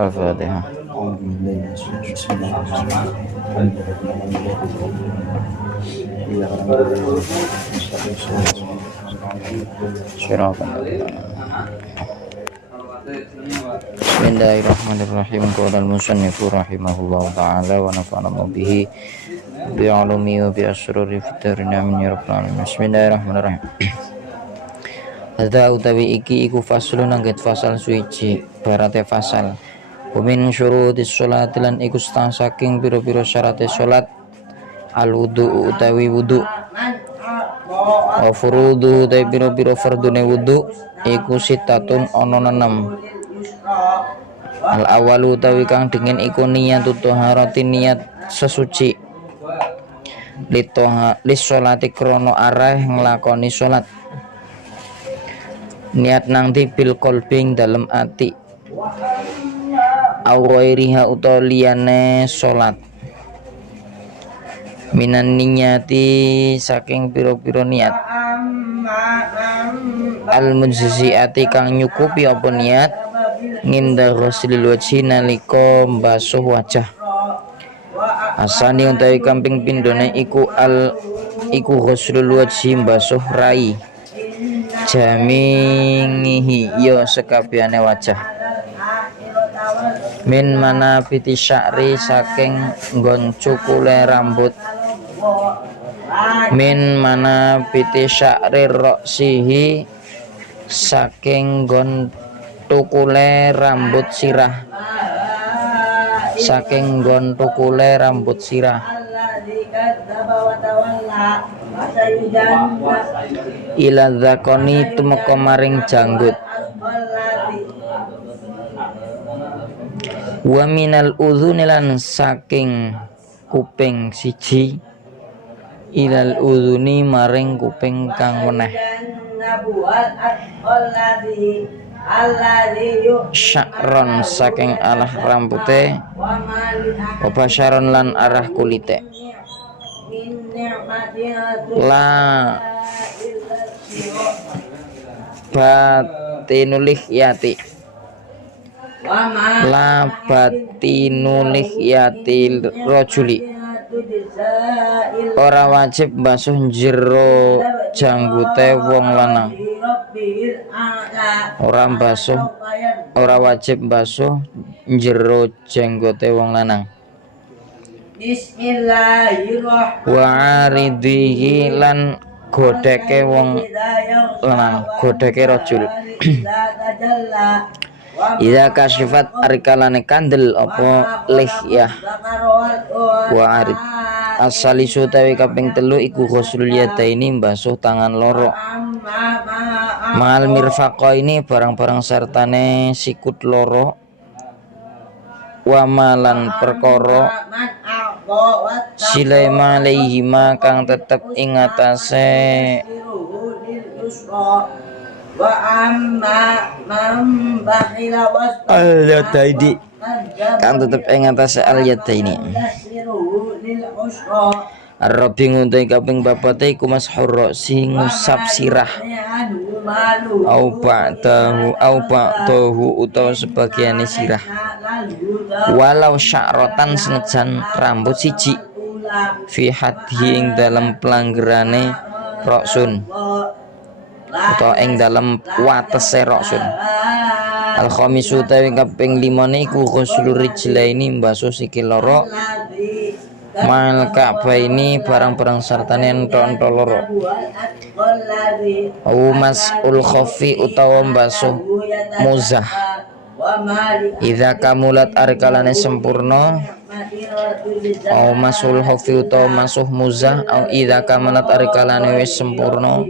Al-Fatihah. Bismillahirrahmanirrahim. Qala al-musannifu rahimahullahu ta'ala wa nafa'ana bihi bi'alumi wa bi'asruri fitarin amin ya rabbal alamin. Bismillahirrahmanirrahim. Hadza utawi iki iku faslun angget fasal suci barate fasal. Min syurutis sholati lan iku setengah saking pira-pira syarate salat al-wudu utawi wudu. Wa furudu utawi pira-pira fardune wudu iku sitatun ana 6. Al-awwalu utawi kang dingin iku niyatu thaharati niat sesuci. Lis sholati krono arah nglakoni salat. Niat nang bil qalbing dalem ati. Awairiha utawa liyane salat. Minan niyati saking pira-pira niat. Al-mujziati kang nyukupi apa niat nginda ghuslil wajhi nalika mbasuh wajah. Asani utawi kamping pindhone iku ghuslul wajhi mbasuh rai. Jamingihi ya sekabehane wajah. Min mana piti sya'ri saking nggon cukule rambut. Min mana piti sya'ri roksihi saking nggon tukule rambut sirah. Saking nggon tukule rambut sirah. Ila dzakoni tumeka maring janggut. Wa minal udhuni lan saking kuping siji ilal udhuni maring kuping kang weneh. Sya'ron saking alah rambute wa basyaron lan arah kulite. La batinulih yati. La batinulih yati rajuli. Ora wajib basuh jero janggute wong lanang. Ora wajib basuh jero jenggote wong lanang. Bismillahirrahmanirrahim. Wa aridihi lan godheke wong lanang, godheke rajul. Ida kasifat arikalane kandel apa lihyah wa arid. Asalisu tawi kaping 3 iku ghuslul yadaini mbasuh tangan loro. Mal mirfaqa ini barang-barang sertane sikut loro. Wa malan perkara silaima alaihima kang tetep ing atase wa amma man bakhila al-yadaini kang tetep ing atase al-yadaini. Ar-rabi nguntai kaping babate iku mashur ra'si ngusap sirah. Au ba'dahu utawa sebagiane sirah. Walau sya'rotan senajan rambut siji. Fi hadhi ing dalam pelanggerane roksun atau ing dalam watese roksun. Al-khamisu tawi kaping 5 iku ghuslur rijlaini mbasuh sikil loro. Mal Ka'bah ini barang-barang sartane entok-entok loro. Mas'ul khafi utawa mbasuh muzah. Idza kamulat arikalane sempurna. Mas'ul khafi utawa masuh muzah. Idza kamulat arikalane wis sempurna.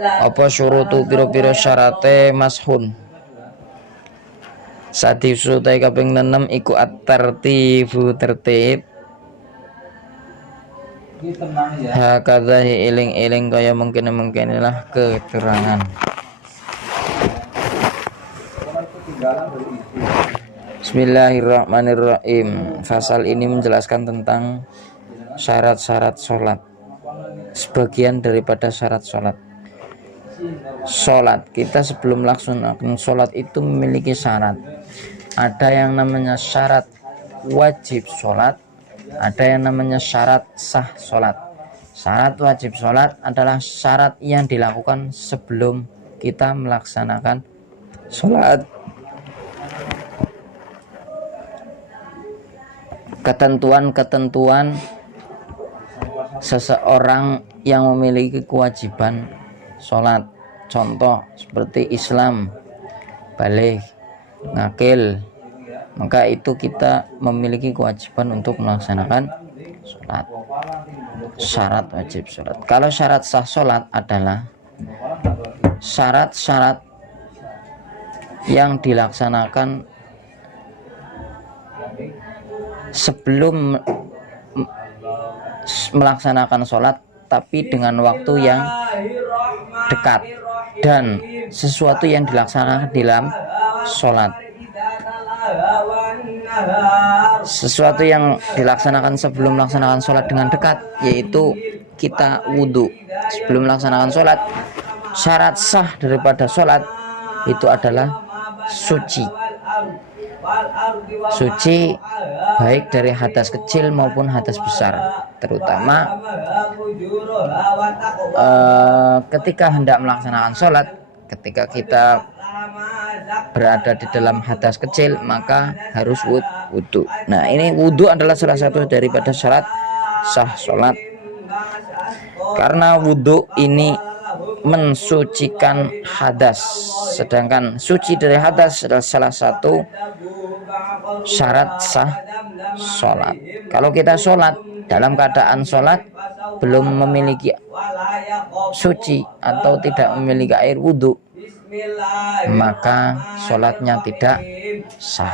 Apa syurutu pira-pira syarate mashun. Sadisu ta'i kaping 6 iku at-tartibu tertib. Hakadha iling-iling kaya mungkin-mungkinilah keterangan. Bismillahirrahmanirrahim. Fasal ini menjelaskan tentang syarat-syarat sholat. Sebagian daripada syarat sholat. Sholat kita sebelum melaksanakan sholat itu memiliki syarat. ada yang namanya syarat wajib sholat, ada yang namanya syarat sah sholat. Syarat wajib sholat adalah syarat yang dilakukan sebelum kita melaksanakan sholat. Ketentuan-ketentuan seseorang yang memiliki kewajiban sholat, contoh seperti Islam, baligh, ngakil, maka itu kita memiliki kewajiban untuk melaksanakan sholat. Syarat wajib sholat. Kalau syarat sah sholat adalah syarat-syarat yang dilaksanakan sebelum melaksanakan sholat, tapi dengan waktu yang dekat, dan sesuatu yang dilaksanakan dalam sholat. Sesuatu yang dilaksanakan sebelum melaksanakan sholat dengan dekat, yaitu kita wudhu sebelum melaksanakan sholat. Syarat sah daripada sholat itu adalah suci. Suci baik dari hadas kecil maupun hadas besar, terutama ketika hendak melaksanakan sholat. Ketika kita berada di dalam hadas kecil, maka harus wudhu. Nah, ini wudhu adalah salah satu daripada syarat sah sholat, karena wudhu ini mensucikan hadas, sedangkan suci dari hadas adalah salah satu syarat sah sholat. Kalau kita sholat dalam keadaan sholat belum memiliki suci atau tidak memiliki air wudhu, maka sholatnya tidak sah.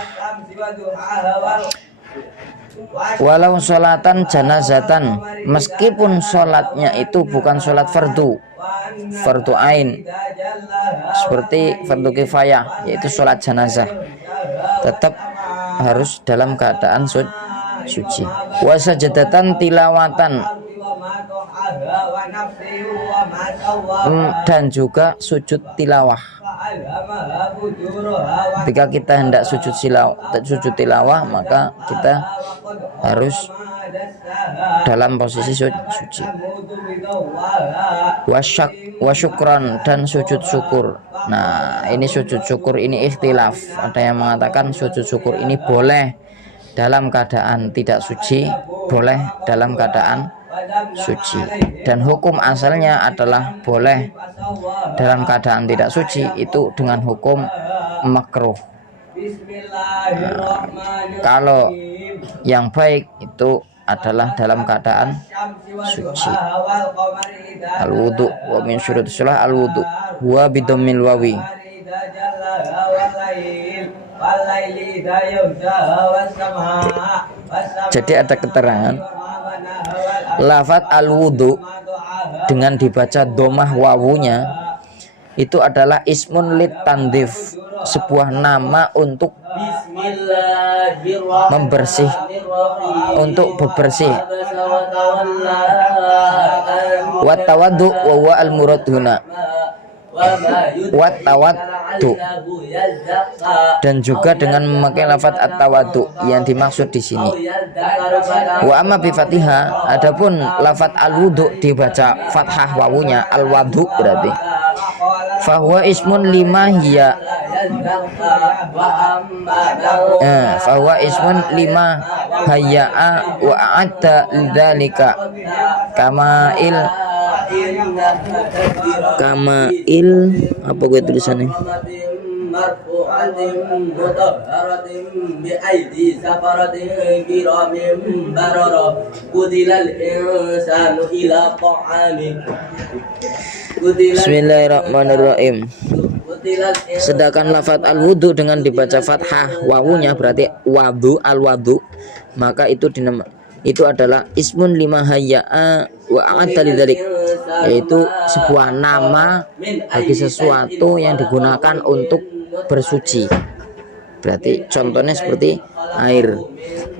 Walau sholatan janazatan, meskipun sholatnya itu bukan sholat fardu ain, seperti fardu kifayah, yaitu sholat jenazah, tetap harus dalam keadaan suci. Wasajadatan tilawatan, dan juga sujud tilawah. Ketika kita hendak sujud tilawah, maka kita harus dalam posisi suci. Wasyukran, dan sujud syukur. Nah, ini sujud syukur ini ikhtilaf. Ada yang mengatakan sujud syukur ini boleh dalam keadaan tidak suci, boleh dalam keadaan suci, dan hukum asalnya adalah boleh dalam keadaan tidak suci, itu dengan hukum makruh. Nah, kalau yang baik itu adalah dalam keadaan suci. Al-wudu wa min syurutis shalah al-wudu wa bidammil wawi. Jadi ada keterangan lafaz al-wudu dengan dibaca domah wawunya itu adalah ismun lit tandif, sebuah nama untuk membersih, untuk bebersih. Wa tawaddu wa huwa al-murad huna. Wa tawaddu, dan juga dengan memakai lafaz at-tawaddu yang dimaksud di sini. Wa amma bi Fatihah, adapun lafaz al-wudu dibaca fathah wawunya, al-wadu berarti. Fahuwa ismun lima hiya. Fahuwa ismun lima hayya'a wa a'adda lidzalika kamail apa gue tulisannya? Bismillahirrahmanirrahim. Sedangkan lafaz al-wudu dengan dibaca fathah wawunya berarti wadu, al-wadu, maka itu adalah ismun lima hayya'a wa a'adda lidzalik, yaitu sebuah nama bagi sesuatu yang digunakan untuk bersuci. Berarti contohnya seperti air.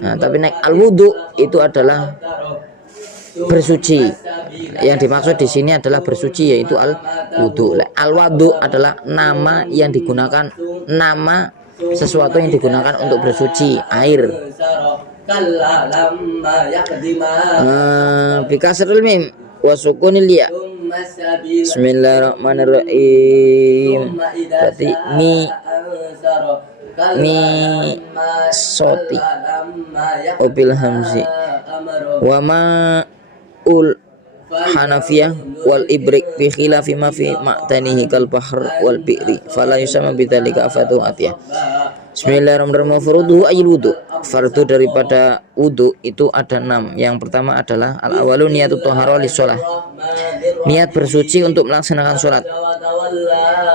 Nah, tapi naik al-wudu itu adalah bersuci. Yang dimaksud di sini adalah bersuci, yaitu al-wudu. Al-wadu adalah nama yang digunakan, nama sesuatu yang digunakan untuk bersuci, air. Bikasrul mim wa sukunil ya. Bismillahirrahmanirrahim. Berarti mi soti obil hamzi wa ma ul Hanafiyah wal ibrik fi khilafi ma fi ma'tanihi kal bahr wal bi'ri fala yusama bidzalika afatu atiyah. Bismillahirrahmanirrahim. Furuduhu ayil wudu. Fardu daripada wudu itu ada 6. Yang pertama adalah al awalu niyatut thaharah lis shalah. Niat bersuci untuk melaksanakan salat.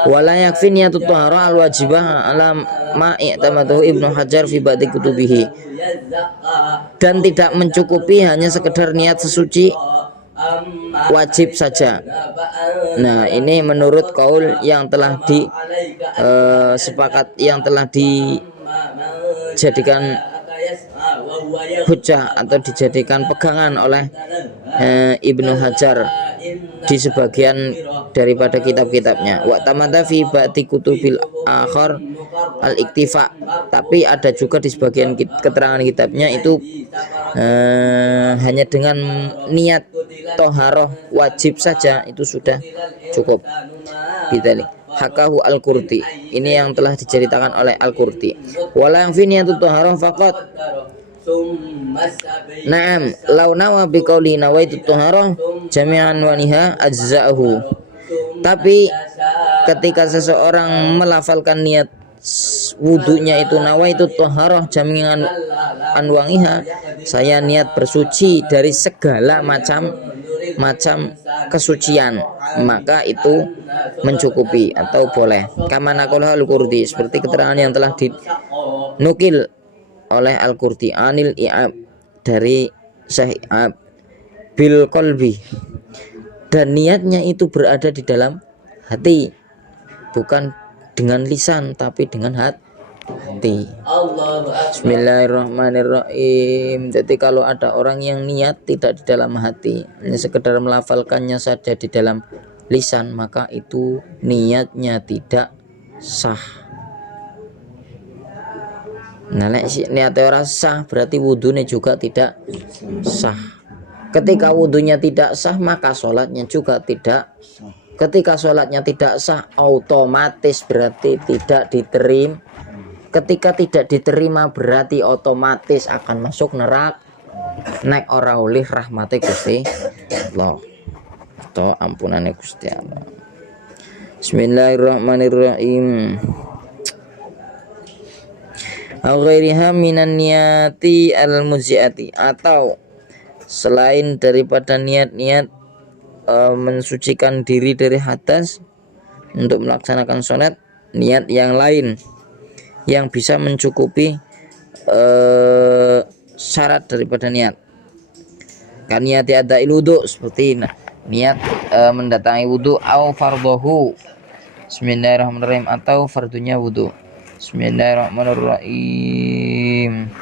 Wala yakfi niyatut thaharah al wajibah ala ma i'tamadahu Ibnu Hajar fi ba'di kutubihi. Dan tidak mencukupi hanya sekedar niat sesuci wajib saja. Nah, ini menurut kaul yang telah yang telah dijadikan hujjah atau dijadikan pegangan oleh Ibnu Hajar di sebagian daripada kitab-kitabnya. Wa tamada fi ba'di kutubil akhar al-iktifa, tapi ada juga di sebagian keterangan kitabnya itu hanya dengan niat toharoh wajib saja itu sudah cukup. Bidzalik hakahu al-Qurti, ini yang telah diceritakan oleh al-Qurti. Wala yang fi niyatut toharoh faqat. Naam, law nawa biqauli nawaitu toharoh jami'an wa niha ajza'ahu. Tapi ketika seseorang melafalkan niat wudunya itu nawaitu toharoh jami'an anwangiha, saya niat bersuci dari segala macam kesucian, maka itu mencukupi atau boleh. Kama naqalah al-Qurti, seperti keterangan yang telah dinukil oleh al-Qurti anil i'ab, dari Syekh I'ab, bil qalbi, dan niatnya itu berada di dalam hati, bukan dengan lisan tapi dengan hati. Bismillahirrahmanirrahim. Jadi kalau ada orang yang niat tidak di dalam hati, hanya sekedar melafalkannya saja di dalam lisan, maka itu niatnya tidak sah. Nah, niatnya ora sah berarti wudunya juga tidak sah. Ketika wudunya tidak sah, maka sholatnya juga tidak. Ketika sholatnya tidak sah, otomatis berarti tidak diterima. Ketika tidak diterima berarti otomatis akan masuk neraka. Nek ora oleh rahmate Gusti Allah. To ampunane Gusti Allah. Bismillahirrahmanirrahim. Ghairiha minan niyati al-muziati, atau selain daripada niat-niat mensucikan diri dari hadas untuk melaksanakan sholat, niat yang lain yang bisa mencukupi syarat daripada niat. Kan niat ada wudu, seperti niat mendatangi wudu, au fardhu. Bismillahirrahmanirrahim, atau fardunya wudu. Bismillahirrahmanirrahim.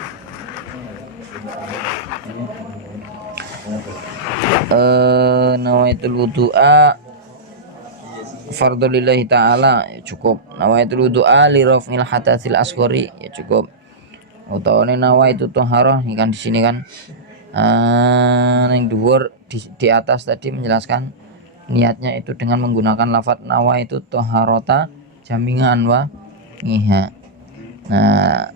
Nawaitul wudu'a fardhulillahi ta'ala, ya cukup. Nawaitul wudu'a li raf'il hadatsil asghari, ya cukup. Utawane nawaitu thaharah, ini kan di sini kan yang dhuwur di atas tadi menjelaskan niatnya itu dengan menggunakan lafaz nawaitu thaharata jami'an wa niha. Nah,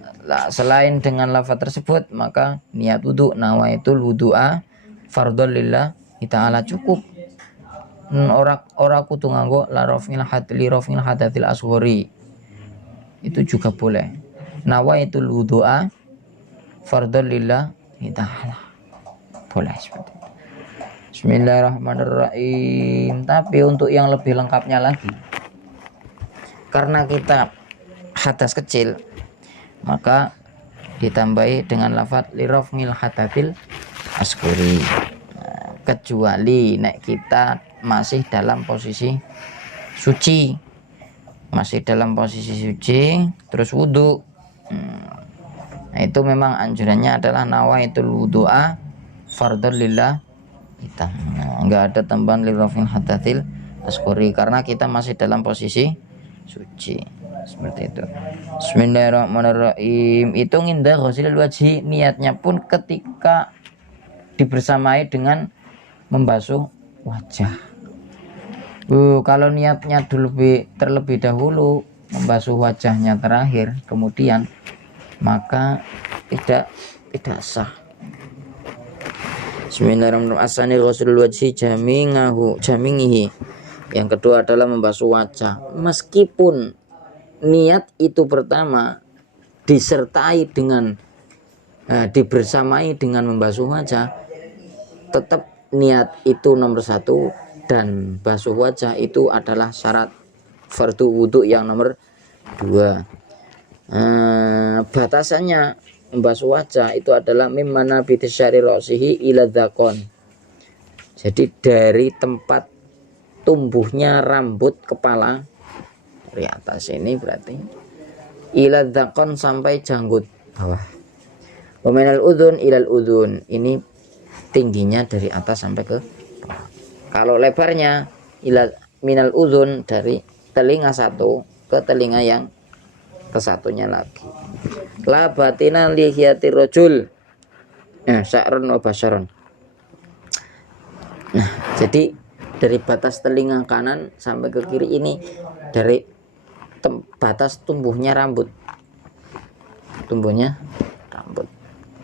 selain dengan lafaz tersebut, maka niat wudu nawaitul wudu'a fardhulillah ta'ala cukup. Ora kudu nganggo la rafil hadatsil asghari, itu juga boleh. Nawaitul wudu'a fardhulillah ta'ala, boleh seperti itu. Bismillahirrahmanirrahim. Tapi untuk yang lebih lengkapnya lagi, karena kita hadas kecil, maka ditambahi dengan lafaz li rafil hadatsil asghari. Kecuali nek kita masih dalam posisi suci, terus wudu, nah itu memang anjurannya adalah nawaitul wudu'a fardhulillah kita. Enggak ada tambahan li rafil hadatsil asghari karena kita masih dalam posisi suci. Seperti itu. Bismillahirrahmanirrahim. Itu ngindah ghuslil wajhi, niatnya pun ketika dibersamai dengan membasuh wajah. Kalau niatnya terlebih dahulu, membasuh wajahnya terakhir, kemudian maka tidak sah. Bismillahirrahmanirrahim. Asani ghuslul wajhi jamingihi. Yang kedua adalah membasuh wajah. Meskipun niat itu pertama disertai dengan dibersamai dengan membasuh wajah, tetap niat itu nomor satu, dan basuh wajah itu adalah syarat fardu wudhu yang nomor dua. Batasannya membasuh wajah itu adalah mimana bitisyari rosihi ila dzakon. Jadi dari tempat tumbuhnya rambut kepala, dari atas ini berarti ila dzakon sampai janggut bawah. Wa minal udhun ilal udhun, ini tingginya dari atas sampai ke bawah. Kalau lebarnya minal udhun, dari telinga satu ke telinga yang kesatunya lagi. La batina lihiyati rojul sya'run wa basyaron. Nah, jadi dari batas telinga kanan sampai ke kiri ini dari batas tumbuhnya rambut. Tumbuhnya rambut.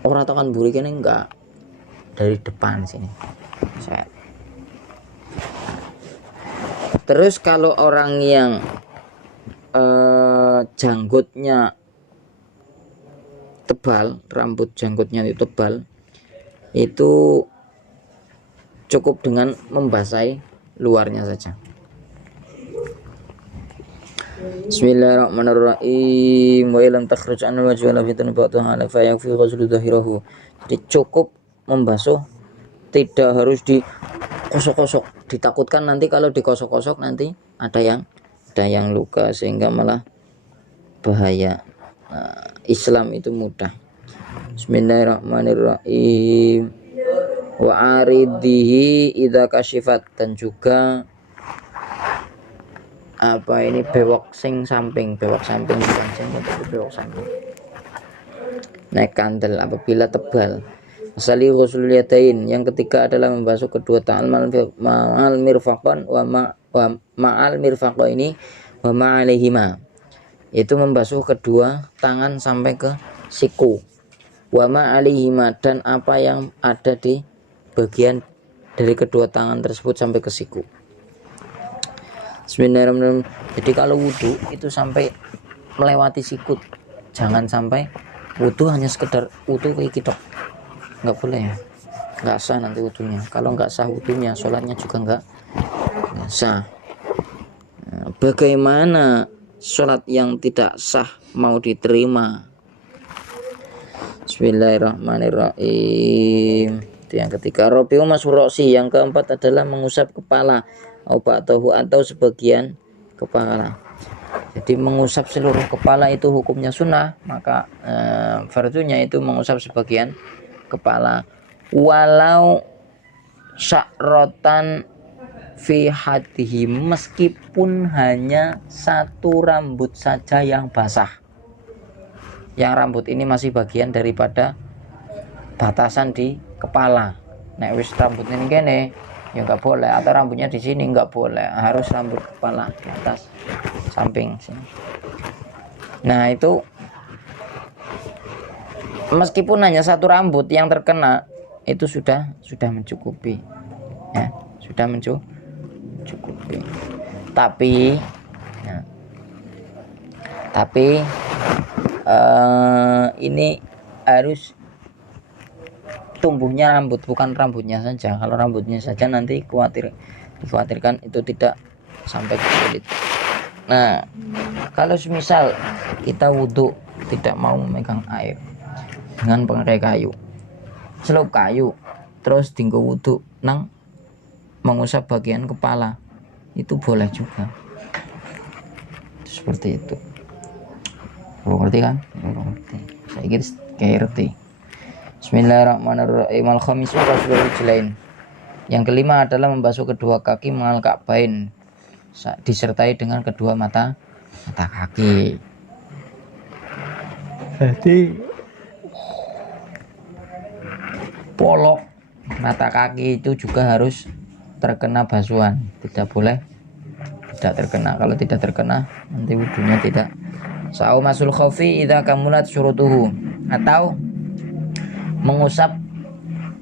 Orang takan buri kene enggak, dari depan sini. Terus kalau orang yang janggutnya tebal, rambut janggutnya itu tebal, itu cukup dengan membasahi luarnya saja. Bismillahirrahmanirrahim. Wa ilam takhruj anil wajhi wa fitun ba'daha fa yakfi ghuslu dhahirahu. Jadi cukup membasuh, tidak harus dikosok-kosok. Ditakutkan nanti kalau dikosok-kosok nanti ada yang luka sehingga malah bahaya. Nah, Islam itu mudah. Bismillahirrahmanirrahim. Wa aridihi idza kasyifat, dan juga bewok samping bukan sing, tapi bewok samping. Naik kandel apabila tebal. Asali ghuslul yadain, yang ketiga adalah membasuh kedua tangan ma'al mirfaqan wa ma'al mirfaqaini wa ma'alaihima. Itu membasuh kedua tangan sampai ke siku. Wa ma'alaihima, dan apa yang ada di bagian dari kedua tangan tersebut sampai ke siku. Bismillahirrahmanirrahim. Jadi kalau wudhu itu sampai melewati sikut, jangan sampai wudhu hanya sekedar wudhu kayak gitu, nggak boleh ya, nggak sah nanti wudhunya. Kalau nggak sah wudhunya, sholatnya juga nggak sah. Nah, bagaimana sholat yang tidak sah mau diterima? Bismillahirrahmanirrahim. Itu yang ketiga. Rabi'u masrosi, yang keempat adalah mengusap kepala atau sebagian kepala. Jadi mengusap seluruh kepala itu hukumnya sunnah, maka fardunya itu mengusap sebagian kepala. Walau sya'rotan fi hatihi, meskipun hanya satu rambut saja yang basah. Yang rambut ini masih bagian daripada batasan di kepala. Nek wis rambut ini gini ya nggak boleh, atau rambutnya di sini nggak boleh, harus rambut kepala di atas samping sini. Nah itu meskipun hanya satu rambut yang terkena itu sudah mencukupi ya, sudah mencukupi. Tapi ini harus tumbuhnya rambut, bukan rambutnya saja. Kalau rambutnya saja nanti dikhawatirkan itu tidak sampai ke kulit. Nah, kalau semisal kita wudhu tidak mau memegang air dengan pakai kayu, celup kayu, terus dinggo wudhu nang mengusap bagian kepala, itu boleh juga. Seperti itu. Ngerti kan? Ngerti. Saya kira kayak ngerti. Bismillahirrahmanirrahim. Al-khamisu ghuslul rijlain. Yang kelima adalah membasuh kedua kaki mengal ka'bain disertai dengan kedua mata mata kaki. Jadi polok mata kaki itu juga harus terkena basuhan, tidak boleh tidak terkena. Kalau tidak terkena nanti wudunya tidak. Saumasul khaufi idza kamulat syurutuhu, atau mengusap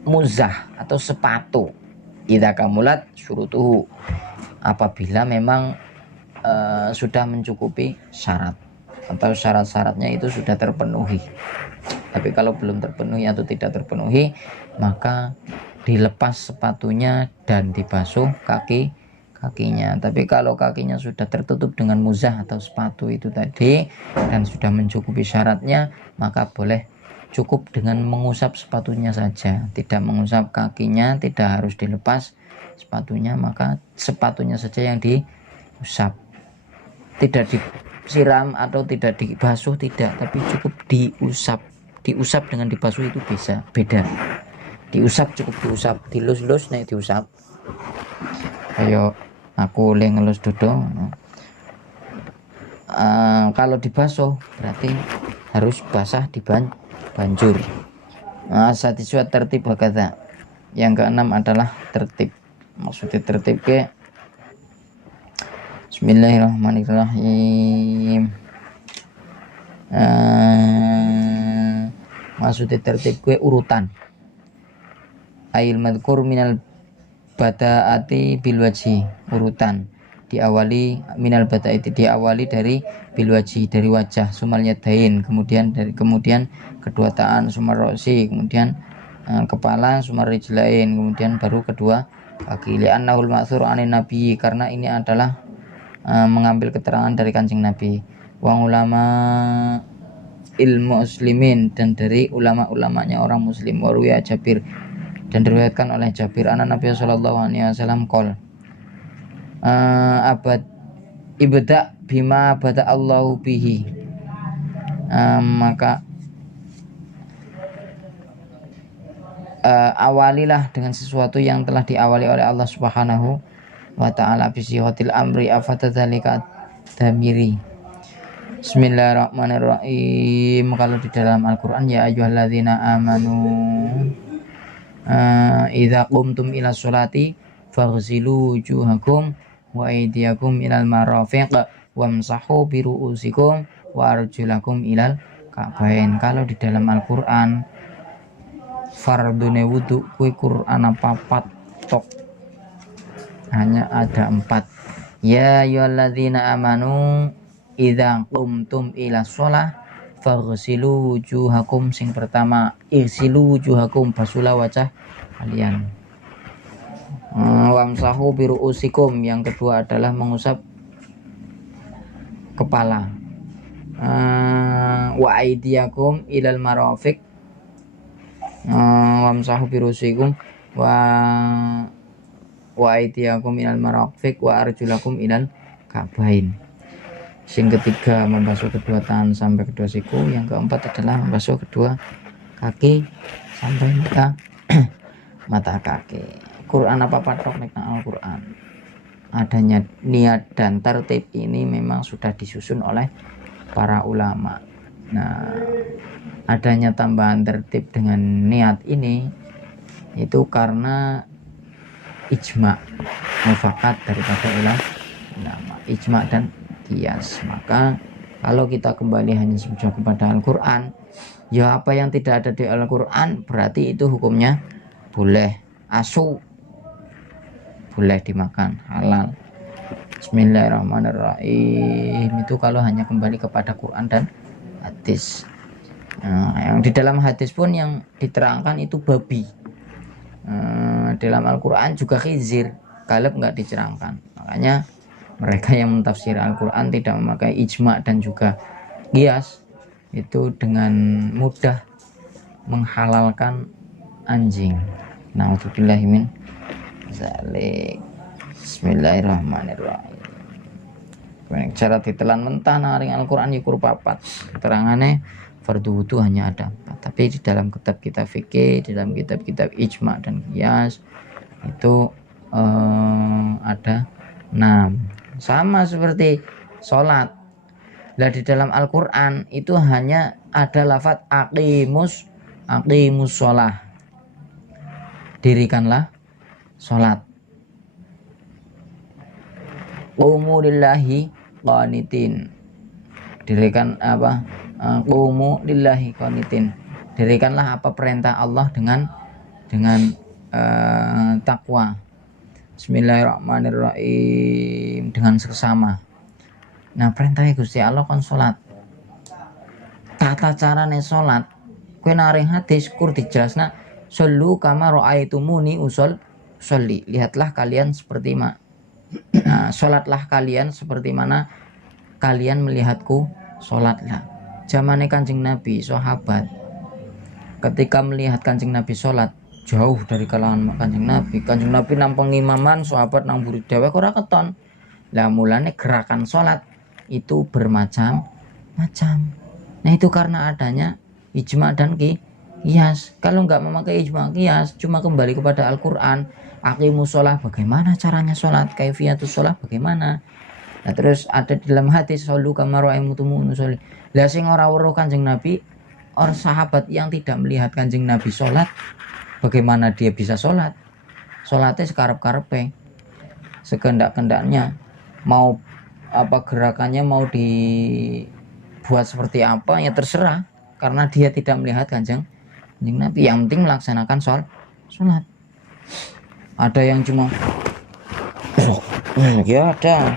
muzah atau sepatu idza kamulat syurutuhu, apabila memang sudah mencukupi syarat atau syarat-syaratnya itu sudah terpenuhi. Tapi kalau belum terpenuhi atau tidak terpenuhi, maka dilepas sepatunya dan dibasuh kakinya. Tapi kalau kakinya sudah tertutup dengan muzah atau sepatu itu tadi dan sudah mencukupi syaratnya, maka boleh cukup dengan mengusap sepatunya saja, tidak mengusap kakinya, tidak harus dilepas sepatunya, maka sepatunya saja yang diusap, tidak disiram atau tidak dibasuh, tidak, tapi cukup diusap dengan dibasuh itu bisa beda. Diusap cukup diusap, dilus-lus nek diusap. Ayo aku ngelus dodo. Kalau dibasuh berarti harus basah di banjur. Satiswa tertib kata. Yang keenam adalah tertib. Maksudnya tertib ke Bismillahirrahmanirrahim. Maksudnya tertib ke urutan. Ail madkur minal badaati bil wajhi, urutan diawali minal badaati, diawali dari bil wajhi, dari wajah, sumal yadain, kemudian kedua tangan, sumar rosi, kemudian kepala, sumar rijlain, kemudian baru kedua kaki. Li'annahul ma'tsur 'anin nabi, karena ini adalah mengambil keterangan dari Kanjeng Nabi. Wa ulama ilmu muslimin, dan dari ulama-ulamanya orang muslim. Waruya Jabir, dan diriwayatkan oleh Jabir anna Nabi sallallahu alaihi wasallam qol abad ibda bima bada Allahu bihi, maka awalilah dengan sesuatu yang telah diawali oleh Allah Subhanahu wa ta'ala bisihotil amri afatadzalika damiri. Bismillahirrahmanirrahim. Kalau di dalam Al-Quran, ya ayyuhalladzina amanu idza qumtum ila sholati faghsilu wujuhakum wa aydiyakum ilal marafiq wamsahu bi ru'usikum wa arjulakum ilal ka'bain. Kalau di dalam Al-Qur'an fardune wudu kuwi Qur'an papat tok, hanya ada 4. Ya ayyuhalladzina amanu idza qumtum ila sholah faghsilu wujuhakum. Sing pertama irsilu wujuhakum, basuhlah wajah kalian. Wamsahu biru'usikum, yang kedua adalah mengusap kepala. Wa aidiyakum ilal marafiq, wamsahu biru'usikum wa aidiyakum ilal marafiq wa arjulakum ilal ka'bain. Yang ketiga membasuh kedua tangan sampai kedua siku. Yang keempat adalah membasuh kedua kaki sampai ke mata kaki. Quran apa patok nek Al-Quran. Adanya niat dan tertib ini memang sudah disusun oleh para ulama. Nah, adanya tambahan tertib dengan niat ini itu karena ijma, mufakat daripada ulama, ijma dan kias. Maka kalau kita kembali hanya saja kepada Al-Quran, ya apa yang tidak ada di Al-Quran berarti itu hukumnya boleh, asu boleh dimakan, halal. Bismillahirrahmanirrahim. Itu kalau hanya kembali kepada Quran dan hadis. Nah, yang di dalam hadis pun yang diterangkan itu babi. Dalam Al-Quran juga khizir, kalb nggak diterangkan. Makanya mereka yang mentafsir Al-Quran tidak memakai ijma dan juga qiyas, itu dengan mudah menghalalkan anjing. Na'udzubillahi min zalik. Bismillahirrahmanirrahim. Cara ditelan mentah naring Al-Quran yukur papat. Keterangannya fardu wudu hanya ada 4. Tapi di dalam kitab-kitab fikih, di dalam kitab-kitab ijma dan qiyas itu ada 6. Sama seperti sholat, Lah di dalam Al-Qur'an itu hanya ada lafaz aqimus shalah. Dirikanlah salat. Qumu lillahi qanitin. Dirikan apa? Qumu lillahi qanitin. Dirikanlah apa perintah Allah dengan takwa. Bismillahirrahmanirrahim, dengan seksama. Nah, perintahnya Gusti Allah kon salat. Tata carane salat kowe naring hadis kur dijelasna sallu kama raaitumuni sholli. Lihatlah kalian seperti salatlah kalian seperti mana kalian melihatku salatlah. Zamane Kanjeng Nabi, sahabat ketika melihat Kanjeng Nabi salat jauh dari kalangan Kanjeng Nabi nang pengimaman, sahabat nang buri dhewek ora keton. Lah mulane gerakan salat itu bermacam-macam. Nah itu karena adanya ijma dan qiyas. Kalau nggak memakai ijma qiyas, cuma kembali kepada Al-Quran, aqimus sholah, bagaimana caranya sholat, kaifiyatus sholah bagaimana. Nah terus ada di dalam hadis sallu kama ra'aytumuni sholli. Lah sing ora weruh Kanjeng Nabi, orang sahabat yang tidak melihat Kanjeng Nabi sholat, bagaimana dia bisa sholat? Sholatnya sekarep-karepe, sekendak-kendaknya, mau apa gerakannya mau dibuat seperti apa ya terserah, karena dia tidak melihat Kanjeng Nabi. Yang penting melaksanakan sholat. Ada yang cuma ya ada,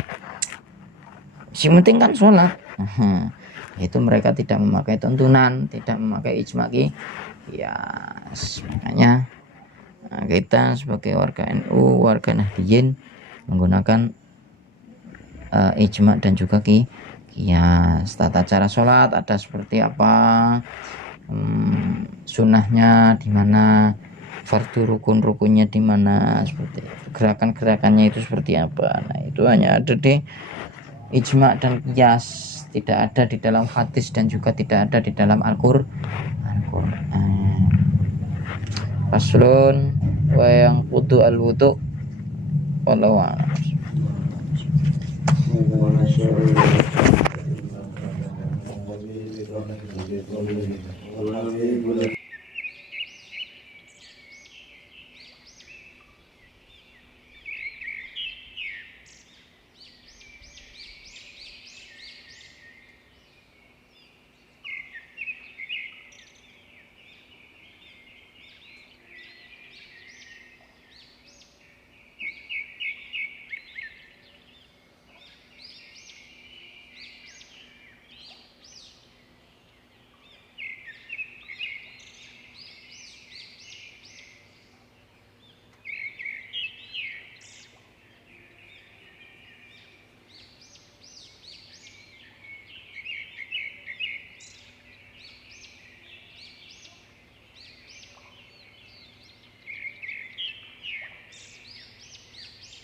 yang penting kan sholat. Itu mereka tidak memakai tuntunan, tidak memakai ijma ya. Makanya kita sebagai warga NU, warga Nahdliyin menggunakan ijma dan juga qiyas. Tata cara sholat ada seperti apa, sunnahnya di mana, fardu rukun-rukunnya di mana, seperti gerakan-gerakannya itu seperti apa. Nah itu hanya ada di ijma dan qiyas, tidak ada di dalam hadis dan juga tidak ada di dalam Al-Qur'an. Faslun wa yang wudu al-wudu wallahu a'lam.